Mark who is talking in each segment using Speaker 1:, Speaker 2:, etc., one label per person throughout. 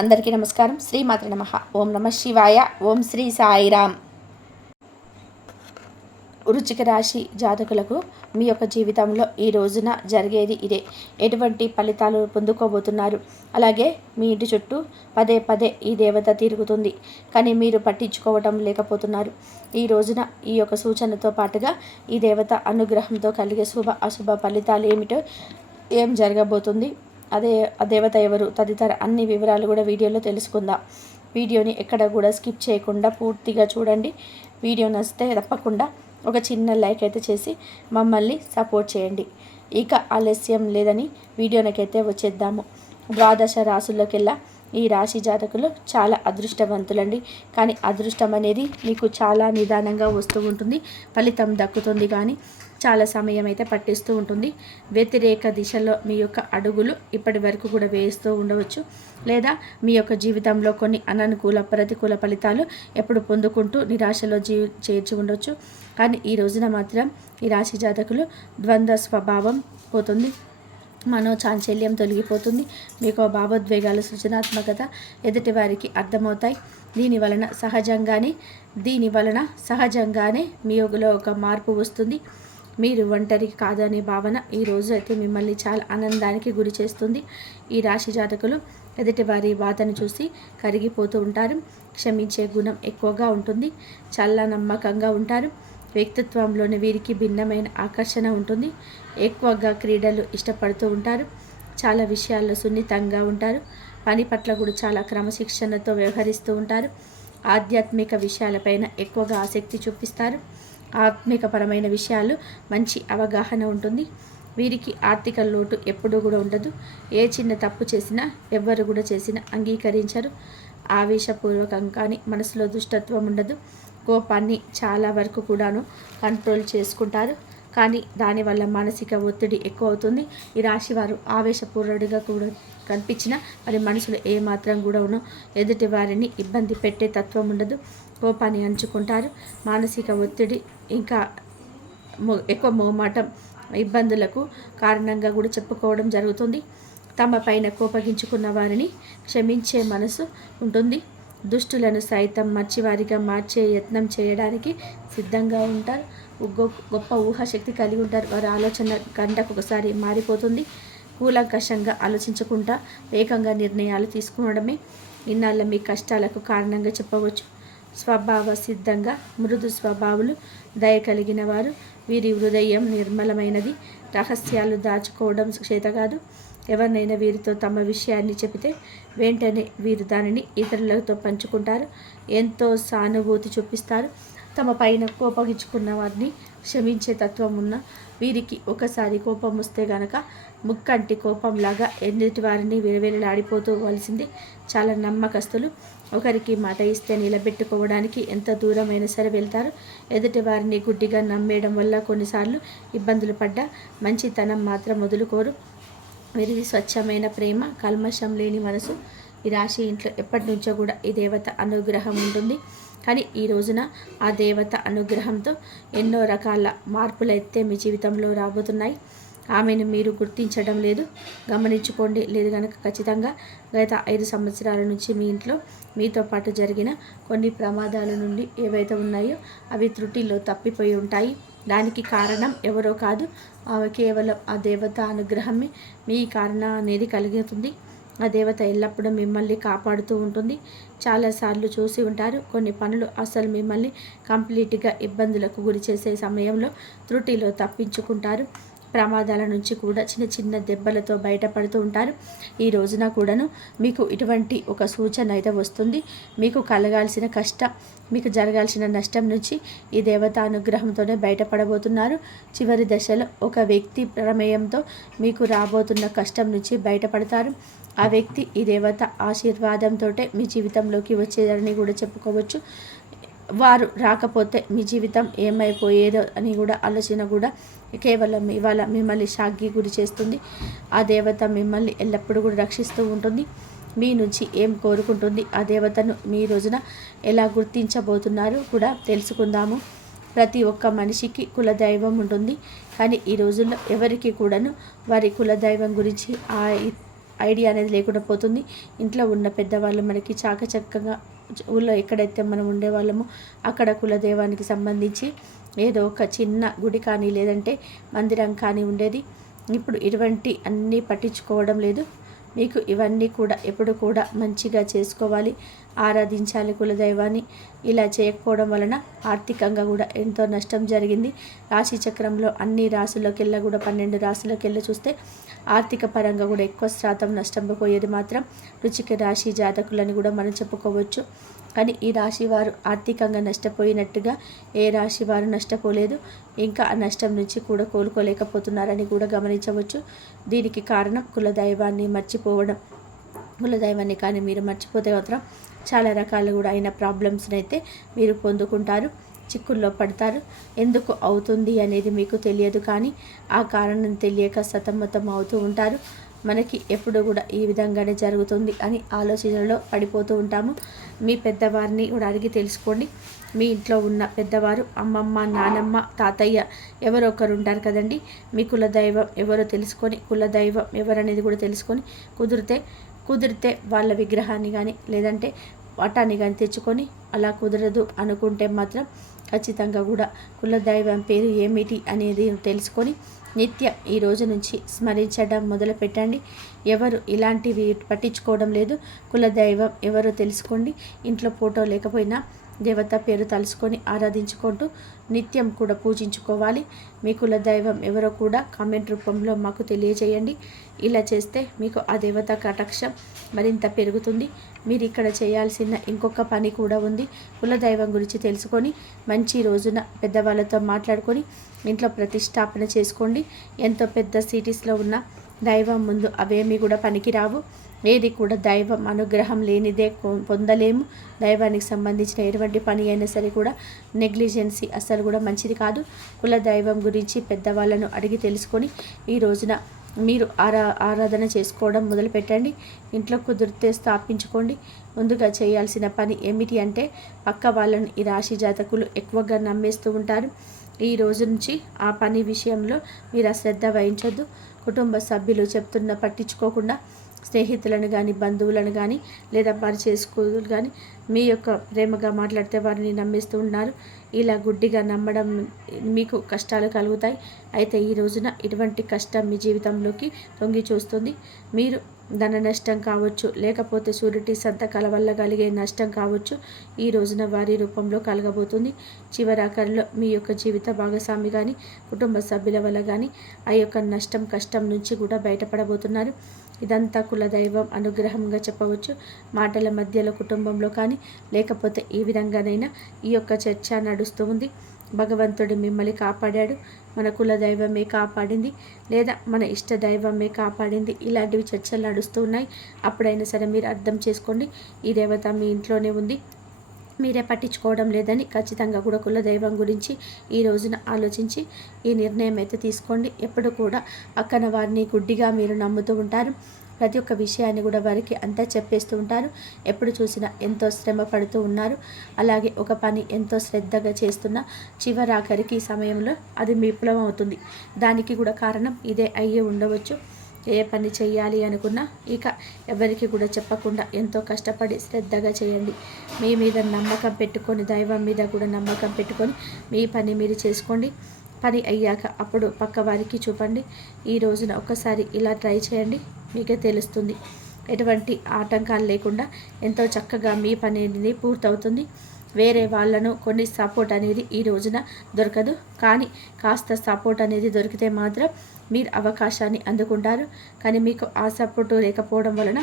Speaker 1: అందరికీ నమస్కారం. శ్రీమాతృ నమ. ఓం నమ శివాయ. ఓం శ్రీ సాయిరామ్. వృచ్చిక రాశి జాతకులకు మీ యొక్క జీవితంలో ఈ రోజున జరిగేది ఇదే. ఎటువంటి ఫలితాలు పొందుకోబోతున్నారు? అలాగే మీ ఇంటి చుట్టూ పదే పదే ఈ దేవత తిరుగుతుంది. కానీ మీరు పట్టించుకోవటం లేకపోతున్నారు. ఈ రోజున ఈ యొక్క సూచనతో పాటుగా ఈ దేవత అనుగ్రహంతో కలిగే శుభ అశుభ ఫలితాలు ఏమిటో ఏం జరగబోతుంది? అదే ఆ దేవత ఎవరు? తదితర అన్ని వివరాలు కూడా వీడియోలో తెలుసుకుందాం. వీడియోని ఎక్కడ కూడా స్కిప్ చేయకుండా పూర్తిగా చూడండి. వీడియో నచ్చితే తప్పకుండా ఒక చిన్న లైక్ అయితే చేసి మమ్మల్ని సపోర్ట్ చేయండి. ఇక ఆలస్యం లేదని వీడియోనకైతే వచ్చేద్దాము. ద్వాదశ రాసుల్లోకెల్లా ఈ రాశి జాతకులు చాలా అదృష్టవంతులండి. కానీ అదృష్టం అనేది మీకు చాలా నిదానంగా వస్తూ ఉంటుంది. ఫలితం దక్కుతుంది కానీ చాలా సమయం అయితే పట్టిస్తూ ఉంటుంది. వ్యతిరేక దిశలో మీ యొక్క అడుగులు ఇప్పటి వరకు కూడా వేస్తూ ఉండవచ్చు. లేదా మీ యొక్క జీవితంలో కొన్ని అననుకూల ప్రతికూల ఫలితాలు ఎప్పుడు పొందుకుంటూ నిరాశలో జీ చేర్చి ఉండవచ్చు కానీ ఈ రోజున మాత్రం ఈ రాశి జాతకులు ద్వంద్వ స్వభావం పోతుంది. మనోచాంచల్యం తొలగిపోతుంది. మీకు భావోద్వేగాలు సృజనాత్మకత ఎదుటి వారికి అర్థమవుతాయి. దీని వలన సహజంగానే దీని వలన సహజంగానే మీ ఒక మార్పు వస్తుంది. మీరు ఒంటరి కాదనే భావన ఈ రోజు అయితే మిమ్మల్ని చాలా ఆనందానికి గురి చేస్తుంది. ఈ రాశి జాతకులు ఎదుటి వారి బాధను చూసి కరిగిపోతూ ఉంటారు. క్షమించే గుణం ఎక్కువగా ఉంటుంది. చాలా నమ్మకంగా ఉంటారు. వ్యక్తిత్వంలోని వీరికి భిన్నమైన ఆకర్షణ ఉంటుంది. ఎక్కువగా క్రీడలు ఇష్టపడుతూ ఉంటారు. చాలా విషయాల్లో సున్నితంగా ఉంటారు. పని పట్ల కూడా చాలా క్రమశిక్షణతో వ్యవహరిస్తూ ఉంటారు. ఆధ్యాత్మిక విషయాలపైన ఎక్కువగా ఆసక్తి చూపిస్తారు. ఆత్మికపరమైన విషయాలు మంచి అవగాహన ఉంటుంది. వీరికి ఆర్థిక లోటు ఎప్పుడూ కూడా ఉండదు. ఏ చిన్న తప్పు చేసినా ఎవ్వరు కూడా చేసినా అంగీకరించరు. ఆవేశపూర్వకం కానీ మనసులో దుష్టత్వం ఉండదు. కోపాన్ని చాలా వరకు కూడాను కంట్రోల్ చేసుకుంటారు. కానీ దానివల్ల మానసిక ఒత్తిడి ఎక్కువ అవుతుంది. ఈ రాశివారు ఆవేశపూర్వడిగా కూడా కనిపించిన మరి మనసులో ఏమాత్రం కూడా ఉన్నో ఎదుటి వారిని ఇబ్బంది పెట్టే తత్వం ఉండదు. కోపాన్ని అంచుకుంటారు మానసిక ఒత్తిడి ఇంకా ఎక్కువ మోమాటం ఇబ్బందులకు కారణంగా కూడా చెప్పుకోవడం జరుగుతుంది. తమ పైన కోపగించుకున్న వారిని క్షమించే మనసు ఉంటుంది. దుష్టులను సైతం మంచివారిగా మార్చే యత్నం చేయడానికి సిద్ధంగా ఉంటారు. గొప్ప ఊహాశక్తి కలిగి ఉంటారు. వారి ఆలోచన గంటకు ఒకసారి మారిపోతుంది. కూలంకషంగా ఆలోచించకుండా వేగంగా నిర్ణయాలు తీసుకోవడమే ఇన్నాళ్ళ మీ కష్టాలకు కారణంగా చెప్పవచ్చు. స్వభావ సిద్ధంగా మృదు స్వభావులు దయ కలిగిన వారు వీరి హృదయం నిర్మలమైనది. రహస్యాలు దాచుకోవడం చేత కాదు ఎవరినైనా వీరితో తమ విషయాన్ని చెబితే వెంటనే వీరు దానిని ఇతరులతో పంచుకుంటారు. ఎంతో సానుభూతి చూపిస్తారు. తమ పైన కోపగించుకున్న వారిని క్షమించే తత్వం ఉన్న వీరికి ఒకసారి కోపం వస్తే గనక ముక్కంటి కోపంలాగా ఎన్నిటి వారిని విలవిలలాడిపోతూ వలసింది చాలా నమ్మకస్తులు. ఒకరికి మాట ఇస్తే నిలబెట్టుకోవడానికి ఎంత దూరమైనా సరే వెళ్తారు. ఎదుటి వారిని గుడ్డిగా నమ్మేయడం వల్ల కొన్నిసార్లు ఇబ్బందులు పడ్డా మంచితనం మాత్రం వదులుకోరు. వీరిది స్వచ్ఛమైన ప్రేమ కల్మషం లేని మనసు. ఈ రాశి ఇంట్లో ఎప్పటి నుంచో కూడా ఈ దేవత అనుగ్రహం ఉంటుంది. కానీ ఈ రోజున ఆ దేవత అనుగ్రహంతో ఎన్నో రకాల మార్పులు అయితే మీ జీవితంలో రాబోతున్నాయి. ఆమెను మీరు గుర్తించడం లేదు. గమనించుకోండి. లేదు కనుక ఖచ్చితంగా గత ఐదు సంవత్సరాల నుంచి మీ ఇంట్లో మీతో పాటు జరిగిన కొన్ని ప్రమాదాల నుండి ఏవైతే ఉన్నాయో అవి త్రుటిలో తప్పిపోయి ఉంటాయి. దానికి కారణం ఎవరో కాదు. కేవలం ఆ దేవత అనుగ్రహమే. మీ కారణం అనేది కలుగుతుంది ఆ దేవత ఎల్లప్పుడూ మిమ్మల్ని కాపాడుతూ ఉంటుంది. చాలాసార్లు చూసి ఉంటారు. కొన్ని పనులు అసలు మిమ్మల్ని కంప్లీట్గా ఇబ్బందులకు గురి చేసే సమయంలో త్రుటిలో తప్పించుకుంటారు. ప్రమాదాల నుంచి కూడా చిన్న చిన్న దెబ్బలతో బయటపడుతూ ఉంటారు. ఈ రోజున కూడాను మీకు ఇటువంటి ఒక సూచన అయితే వస్తుంది. మీకు కలగాల్సిన కష్టం మీకు జరగాల్సిన నష్టం నుంచి ఈ దేవత అనుగ్రహంతోనే బయటపడబోతున్నారు. చివరి దశలో ఒక వ్యక్తి ప్రమేయంతో మీకు రాబోతున్న కష్టం నుంచి బయటపడతారు. ఆ వ్యక్తి ఈ దేవత ఆశీర్వాదంతో మీ జీవితంలోకి వచ్చేదని కూడా చెప్పుకోవచ్చు. వారు రాకపోతే మీ జీవితం ఏమైపోయేదో అని కూడా ఆలోచన కూడా కేవలం ఇవాళ మిమ్మల్ని షాగ్గి గురి చేస్తుంది. ఆ దేవత మిమ్మల్ని ఎల్లప్పుడూ కూడా రక్షిస్తూ ఉంటుంది. మీ నుంచి ఏం కోరుకుంటుంది? ఆ దేవతను మీ రోజున ఎలా గుర్తించబోతున్నారు కూడా తెలుసుకుందాము. ప్రతి ఒక్క మనిషికి కులదైవం ఉంటుంది. కానీ ఈ రోజుల్లో ఎవరికి కూడాను వారి కులదైవం గురించి ఆ ఐడియా అనేది లేకుండా పోతుంది. ఇంట్లో ఉన్న పెద్దవాళ్ళు మనకి చాకచక్కగా ఊళ్ళో ఎక్కడైతే మనం ఉండేవాళ్ళము అక్కడ కులదేవానికి సంబంధించి ఏదో ఒక చిన్న గుడి కానీ లేదంటే మందిరం కానీ ఉండేది. ఇప్పుడు ఇటువంటి అన్నీ పట్టించుకోవడం లేదు. మీకు ఇవన్నీ కూడా ఎప్పుడు కూడా మంచిగా చేసుకోవాలి ఆరాధించాలి కులదైవాన్ని. ఇలా చేయకపోవడం వలన ఆర్థికంగా కూడా ఎంతో నష్టం జరిగింది. రాశి చక్రంలో అన్ని రాశులకెళ్ళ కూడా పన్నెండు రాశులకెళ్ళ చూస్తే ఆర్థిక పరంగా కూడా ఎక్కువ శాతం నష్టం పోయేది మాత్రం రుచిక రాశి జాతకులని కూడా మనం చెప్పుకోవచ్చు. కానీ ఈ రాశి వారు ఆర్థికంగా నష్టపోయినట్టుగా ఏ రాశి వారు నష్టపోలేదు. ఇంకా ఆ నష్టం నుంచి కూడా కోలుకోలేకపోతున్నారని కూడా గమనించవచ్చు. దీనికి కారణం కులదైవాన్ని మర్చిపోవడం. కులదైవాన్ని కానీ మీరు మర్చిపోతే మాత్రం చాలా రకాలు కూడా అయిన ప్రాబ్లమ్స్ని అయితే మీరు పొందుకుంటారు. చిక్కుల్లో పడతారు. ఎందుకు అవుతుంది అనేది మీకు తెలియదు కానీ ఆ కారణం తెలియక సతమతం అవుతూ ఉంటారు. మనకి ఎప్పుడు కూడా ఈ విధంగానే జరుగుతుంది అని ఆలోచనలో పడిపోతూ ఉంటాము. మీ పెద్దవారిని కూడా అడిగి తెలుసుకోండి. మీ ఇంట్లో ఉన్న పెద్దవారు అమ్మమ్మ నానమ్మ తాతయ్య ఎవరో ఒకరు ఉంటారు కదండి. మీ కులదైవం ఎవరో తెలుసుకొని కులదైవం ఎవరనేది కూడా తెలుసుకొని కుదిరితే కుదిరితే వాళ్ళ విగ్రహాన్ని కానీ లేదంటే పటాన్ని కానీ తెచ్చుకొని అలా కుదరదు అనుకుంటే మాత్రం ఖచ్చితంగా కూడా కులదైవం పేరు ఏమిటి అనేది తెలుసుకొని నిత్యం ఈ రోజు నుంచి స్మరించడం మొదలు పెట్టండి. ఎవరు ఇలాంటివి పట్టించుకోవడం లేదు. కులదైవం ఎవరో తెలుసుకోండి. ఇంట్లో ఫోటో లేకపోయినా దేవత పేరు తలుసుకొని ఆరాధించుకుంటూ నిత్యం కూడా పూజించుకోవాలి. మీ కుల దైవం ఎవరో కూడా కామెంట్ రూపంలో మాకు తెలియజేయండి. ఇలా చేస్తే మీకు ఆ దేవత కటాక్షం మరింత పెరుగుతుంది. మీరు ఇక్కడ చేయాల్సిన ఇంకొక పని కూడా ఉంది. కులదైవం గురించి తెలుసుకొని మంచి రోజున పెద్దవాళ్ళతో మాట్లాడుకొని ఇంట్లో ప్రతిష్టాపన చేసుకోండి. ఎంతో పెద్ద సిటీస్లో ఉన్న దైవం ముందు అవేమీ కూడా పనికిరావు. ఏది కూడా దైవం అనుగ్రహం లేనిదే పొందలేము. దైవానికి సంబంధించిన ఎటువంటి పని అయినా సరే కూడా నెగ్లిజెన్సీ అస్సలు కూడా మంచిది కాదు. కుల దైవం గురించి పెద్దవాళ్ళను అడిగి తెలుసుకొని ఈ రోజున మీరు ఆరా ఆరాధన చేసుకోవడం మొదలుపెట్టండి ఇంట్లో కుదిరితే స్థాపించుకోండి. ముందుగా చేయాల్సిన పని ఏమిటి అంటే పక్క వాళ్ళను ఈ రాశి జాతకులు ఎక్కువగా నమ్మేస్తూ ఉంటారు. ఈ రోజు నుంచి ఆ పని విషయంలో మీరు అశ్రద్ధ వహించొద్దు. కుటుంబ సభ్యులు చెప్తున్న పట్టించుకోకుండా స్నేహితులను కానీ బంధువులను కానీ లేదా పరిచేసుకోలు కానీ మీ యొక్క ప్రేమగా మాట్లాడితే వారిని నమ్మిస్తూ ఉన్నారు. ఇలా గుడ్డిగా నమ్మడం మీకు కష్టాలు కలుగుతాయి. అయితే ఈ రోజున ఇటువంటి కష్టం మీ జీవితంలోకి తొంగి చూస్తుంది. మీరు ధన నష్టం కావచ్చు లేకపోతే సూర్యుటి సంతకాల వల్ల కలిగే నష్టం కావచ్చు ఈ రోజున వారి రూపంలో కలగబోతుంది. చివరాఖరిలో మీ యొక్క జీవిత భాగస్వామి కానీ కుటుంబ సభ్యుల వల్ల కానీ ఆ యొక్క నష్టం కష్టం నుంచి కూడా బయటపడబోతున్నారు. ఇదంతా కులదైవం అనుగ్రహంగా చెప్పవచ్చు. మాటల మధ్యలో కుటుంబంలో కానీ లేకపోతే ఈ విధంగానైనా ఈ యొక్క చర్చ నడుస్తూ ఉంది. భగవంతుడు మిమ్మల్ని కాపాడాడు. మన కుల దైవమే కాపాడింది లేదా మన ఇష్ట దైవమే కాపాడింది. ఇలాంటివి చర్చలు నడుస్తూ ఉన్నాయి. అప్పుడైనా సరే మీరు అర్థం చేసుకోండి. ఈ దేవత మీ ఇంట్లోనే ఉంది. మీరే పట్టించుకోవడం లేదని ఖచ్చితంగా కూడా కులదైవం గురించి ఈ రోజున ఆలోచించి ఈ నిర్ణయం అయితే తీసుకోండి. ఎప్పుడు కూడా పక్కన వారిని గుడ్డిగా మీరు నమ్ముతూ ఉంటారు. ప్రతి ఒక్క విషయాన్ని కూడా వారికి అంతా చెప్పేస్తూ ఉంటారు. ఎప్పుడు చూసినా ఎంతో శ్రమ పడుతూ ఉన్నారు. అలాగే ఒక పని ఎంతో శ్రద్ధగా చేస్తున్న చివరాఖరికి సమయంలో అది విఫలం అవుతుంది దానికి కూడా కారణం ఇదే అయ్యే ఉండవచ్చు. ఏ పని చేయాలి అనుకున్నా ఇక ఎవరికి కూడా చెప్పకుండా ఎంతో కష్టపడి శ్రద్ధగా చేయండి. మీ మీద నమ్మకం పెట్టుకొని దైవం మీద కూడా నమ్మకం పెట్టుకొని మీ పని మీరు చేసుకోండి. పని అయ్యాక అప్పుడు పక్క వారికి చూపండి. ఈ రోజున ఒక్కసారి ఇలా ట్రై చేయండి. మీకే తెలుస్తుంది. ఎటువంటి ఆటంకాలు లేకుండా ఎంతో చక్కగా మీ పని అనేది పూర్తవుతుంది. వేరే వాళ్ళను కొన్ని సపోర్ట్ అనేది ఈ రోజున దొరకదు. కానీ కాస్త సపోర్ట్ అనేది దొరికితే మాత్రం మీరు అవకాశాన్ని అందుకుంటారు. కానీ మీకు ఆ సపోర్టు లేకపోవడం వలన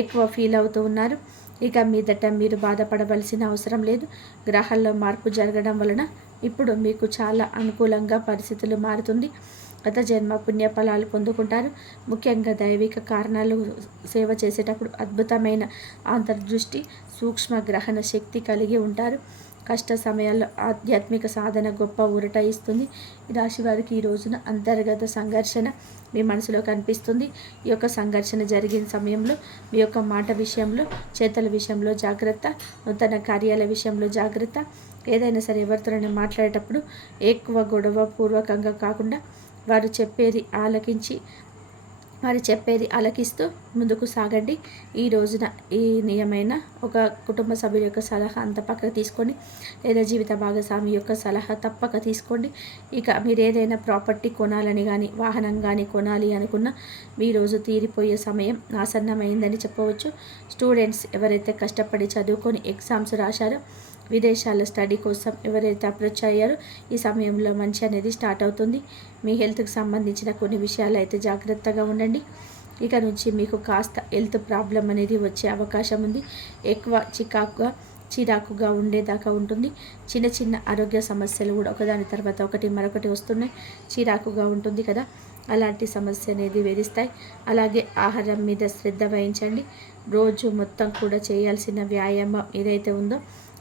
Speaker 1: ఎక్కువ ఫీల్ అవుతూ ఉన్నారు. ఇక మీదట మీరు బాధపడవలసిన అవసరం లేదు. గ్రహాల్లో మార్పు జరగడం వలన ఇప్పుడు మీకు చాలా అనుకూలంగా పరిస్థితులు మారుతుంది. గత జన్మ పుణ్యఫలాలు పొందుకుంటారు ముఖ్యంగా దైవిక కారణాలు సేవ చేసేటప్పుడు అద్భుతమైన అంతర్దృష్టి సూక్ష్మ గ్రహణ శక్తి కలిగి ఉంటారు. కష్ట సమయాల్లో ఆధ్యాత్మిక సాధన గొప్ప ఊరట ఇస్తుంది. ఈ రాశి వారికి ఈ రోజున అంతర్గత సంఘర్షణ మీ మనసులో కనిపిస్తుంది. ఈ యొక్క సంఘర్షణ జరిగిన సమయంలో మీ యొక్క మాట విషయంలో చేతల విషయంలో జాగ్రత్త నూతన కార్యాల విషయంలో జాగ్రత్త. ఏదైనా సరే ఎవరితోనైనా మాట్లాడేటప్పుడు ఎక్కువ గొడవ పూర్వకంగా కాకుండా వారు చెప్పేది ఆలకించి వారు చెప్పేది అలకిస్తూ ముందుకు సాగండి. ఈ రోజున ఈ నియమైన ఒక కుటుంబ సభ్యుల యొక్క సలహా అంత పక్కకు తీసుకొని లేదా జీవిత భాగస్వామి యొక్క సలహా తప్పక తీసుకోండి. ఇక మీరు ఏదైనా ప్రాపర్టీ కొనాలని కానీ వాహనం కానీ కొనాలి అనుకున్న మీ రోజు తీరిపోయే సమయం ఆసన్నమైందని చెప్పవచ్చు. స్టూడెంట్స్ ఎవరైతే కష్టపడి చదువుకొని ఎగ్జామ్స్ రాశారో విదేశాల స్టడీ కోసం ఎవరైతే అప్రోచ్ అయ్యారో ఈ సమయంలో మంచి అనేది స్టార్ట్ అవుతుంది. మీ హెల్త్కి సంబంధించిన కొన్ని విషయాలు అయితే జాగ్రత్తగా ఉండండి. ఇక నుంచి మీకు కాస్త హెల్త్ ప్రాబ్లం అనేది వచ్చే అవకాశం ఉంది. ఎక్కువ చికాకుగా చిరాకుగా ఉండేదాకా ఉంటుంది. చిన్న చిన్న ఆరోగ్య సమస్యలు కూడా ఒకదాని తర్వాత ఒకటి మరొకటి వస్తున్నాయి. చిరాకుగా ఉంటుంది కదా. అలాంటి సమస్య అనేది వేధిస్తాయి. అలాగే ఆహారం మీద శ్రద్ధ వహించండి. రోజు మొత్తం కూడా చేయాల్సిన వ్యాయామం ఏదైతే ఉందో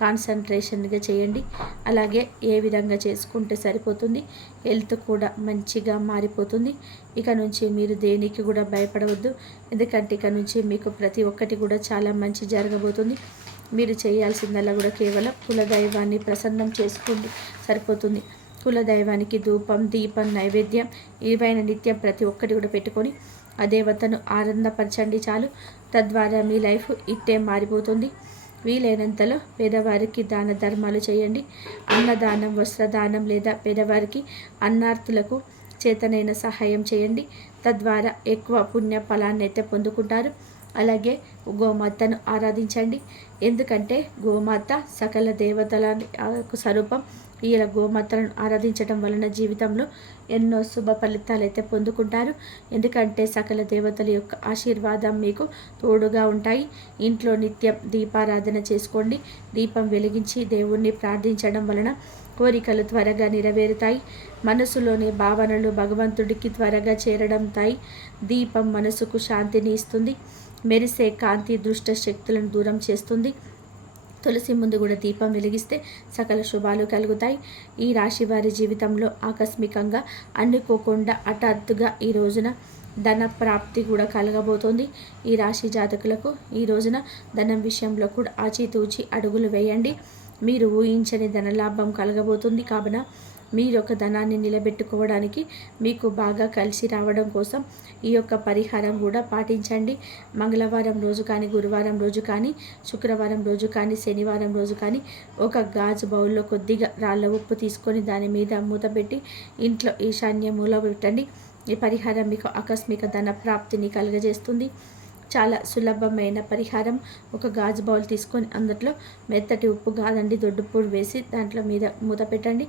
Speaker 1: కాన్సన్ట్రేషన్గా చేయండి. అలాగే ఏ విధంగా చేసుకుంటే సరిపోతుంది హెల్త్ కూడా మంచిగా మారిపోతుంది. ఇక నుంచి మీరు దేనికి కూడా భయపడవద్దు. ఎందుకంటే ఇక నుంచి మీకు ప్రతి ఒక్కటి కూడా చాలా మంచి జరగబోతుంది. మీరు చేయాల్సిందల్లా కూడా కేవలం కులదైవాన్ని ప్రసన్నం చేసుకోండి. సరిపోతుంది. కులదైవానికి ధూపం దీపం నైవేద్యం ఇవైన నిత్యం ప్రతి ఒక్కటి కూడా పెట్టుకొని ఆ దేవతను ఆనందపరచండి చాలు. తద్వారా మీ లైఫ్ ఇట్టే మారిపోతుంది. వీలైనంతలో పేదవారికి దాన ధర్మాలు చేయండి. అన్నదానం వస్త్రదానం లేదా పేదవారికి అన్నార్థులకు చేతనైన సహాయం చేయండి. తద్వారా ఎక్కువ పుణ్య ఫలాన్ని అయితే పొందుకుంటారు. అలాగే గోమాతను ఆరాధించండి. ఎందుకంటే గోమాత సకల దేవతల స్వరూపం. ఇలా గోమాతలను ఆరాధించడం వలన జీవితంలో ఎన్నో శుభ ఫలితాలు అయితే పొందుకుంటారు. ఎందుకంటే సకల దేవతల యొక్క ఆశీర్వాదం మీకు తోడుగా ఉంటాయి. ఇంట్లో నిత్యం దీపారాధన చేసుకోండి. దీపం వెలిగించి దేవుణ్ణి ప్రార్థించడం వలన కోరికలు త్వరగా నెరవేరుతాయి. మనసులోని భావనలు భగవంతుడికి త్వరగా చేరడంతాయి దీపం మనసుకు శాంతిని ఇస్తుంది. మెరిసే కాంతి దుష్ట శక్తులను దూరం చేస్తుంది. తులసి ముందు కూడా దీపం వెలిగిస్తే సకల శుభాలు కలుగుతాయి. ఈ రాశి వారి జీవితంలో ఆకస్మికంగా అనుకోకుండా హఠాత్తుగా ఈ రోజున ధన ప్రాప్తి కూడా కలగబోతోంది. ఈ రాశి జాతకులకు ఈ రోజున ధనం విషయంలో కూడా ఆచితూచి అడుగులు వేయండి. మీరు ఊహించని ధనలాభం కలగబోతుంది. కావున మీ యొక్క ధనాన్ని నిలబెట్టుకోవడానికి మీకు బాగా కలిసి రావడం కోసం ఈ యొక్క పరిహారం కూడా పాటించండి. మంగళవారం రోజు కానీ గురువారం రోజు కానీ శుక్రవారం రోజు కానీ శనివారం రోజు కానీ ఒక గాజు బౌల్లో కొద్దిగా రాళ్ళ ఉప్పు తీసుకొని దాని మీద మూత పెట్టి ఇంట్లో ఈశాన్య మూల పెట్టండి. ఈ పరిహారం మీకు ఆకస్మిక ధన ప్రాప్తిని కలుగజేస్తుంది. చాలా సులభమైన పరిహారం. ఒక గాజు బౌల్ తీసుకొని అందులో మెత్తటి ఉప్పు కాదండి దొడ్డుపూడు వేసి దాంట్లో మీద మూత పెట్టండి.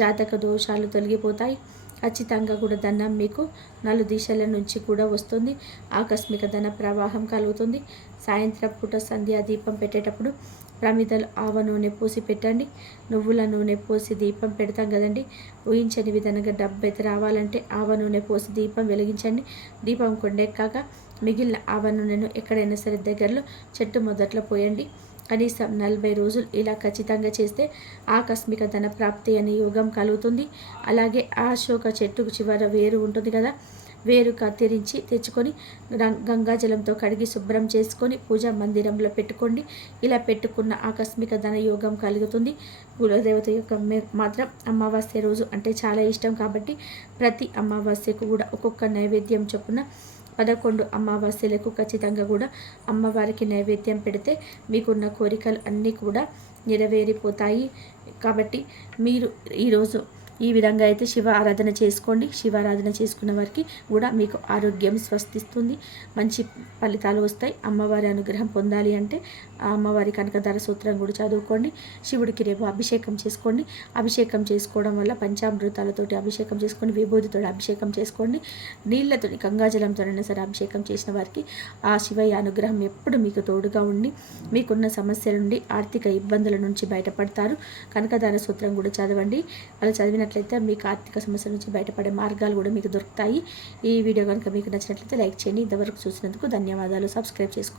Speaker 1: జాతక దోషాలు తొలగిపోతాయి. ఖచ్చితంగా కూడా ధనం మీకు నలు దిశల నుంచి కూడా వస్తుంది. ఆకస్మిక ధన ప్రవాహం కలుగుతుంది. సాయంత్రం పూట సంధ్యా దీపం పెట్టేటప్పుడు ప్రమిదలు ఆవ నూనె పోసి పెట్టండి. నువ్వుల నూనె పోసి దీపం పెడతాం కదండి. ఊహించని విధంగా డబ్బు అయితే రావాలంటే ఆవ నూనె పోసి దీపం వెలిగించండి. దీపం కొండెక్కాక మిగిలిన ఆవ నూనెను ఎక్కడైనా సరే దగ్గరలో చెట్టు మొదట్లో పోయండి. కనీసం నలభై రోజులు ఇలా ఖచ్చితంగా చేస్తే ఆకస్మిక ధన ప్రాప్తి అనే యోగం కలుగుతుంది. అలాగే ఆ అశోక చెట్టుకు చివర వేరు ఉంటుంది కదా? వేరు కత్తిరించి తెచ్చుకొని గంగాజలంతో కడిగి శుభ్రం చేసుకొని పూజా మందిరంలో పెట్టుకోండి. ఇలా పెట్టుకున్న ఆకస్మిక ధన యోగం కలుగుతుంది. కులదేవత యొక్క మాత్రం అమావాస్య రోజు అంటే చాలా ఇష్టం కాబట్టి ప్రతి అమావాస్యకు కూడా ఒక్కొక్క నైవేద్యం చొప్పున పదకొండు అమావాస్యలకు ఖచ్చితంగా కూడా అమ్మవారికి నైవేద్యం పెడితే మీకున్న కోరికలు అన్నీ కూడా నెరవేరిపోతాయి. కాబట్టి మీరు ఈరోజు ఈ విధంగా అయితే శివ ఆరాధన చేసుకోండి. శివ ఆరాధన చేసుకున్న వారికి కూడా మీకు ఆరోగ్యం స్వస్తిస్తుంది. మంచి ఫలితాలు వస్తాయి. అమ్మవారి అనుగ్రహం పొందాలి అంటే ఆ అమ్మవారి కనకధార సూత్రం కూడా చదువుకోండి. శివుడికి రేపు అభిషేకం చేసుకోండి. అభిషేకం చేసుకోవడం వల్ల పంచామృతాలతోటి అభిషేకం చేసుకొని విభూతితో అభిషేకం చేసుకోండి. నీళ్ళతో గంగాజలంతోనైనా సరే అభిషేకం చేసిన వారికి ఆ శివయ్య అనుగ్రహం ఎప్పుడు మీకు తోడుగా ఉండి మీకున్న సమస్యల నుండి ఆర్థిక ఇబ్బందుల నుంచి బయటపడతారు. కనకధార సూత్రం కూడా చదవండి. అలా చదివిన నచ్చినట్లయితే మీకు ఆర్థిక సమస్యల నుంచి బయటపడే మార్గాలు కూడా మీకు దొరుకుతాయి. ఈ వీడియో కనుక మీకు నచ్చినట్లయితే లైక్ చేయండి. ఇంతవరకు చూసినందుకు ధన్యవాదాలు. సబ్స్క్రైబ్ చేసుకోండి.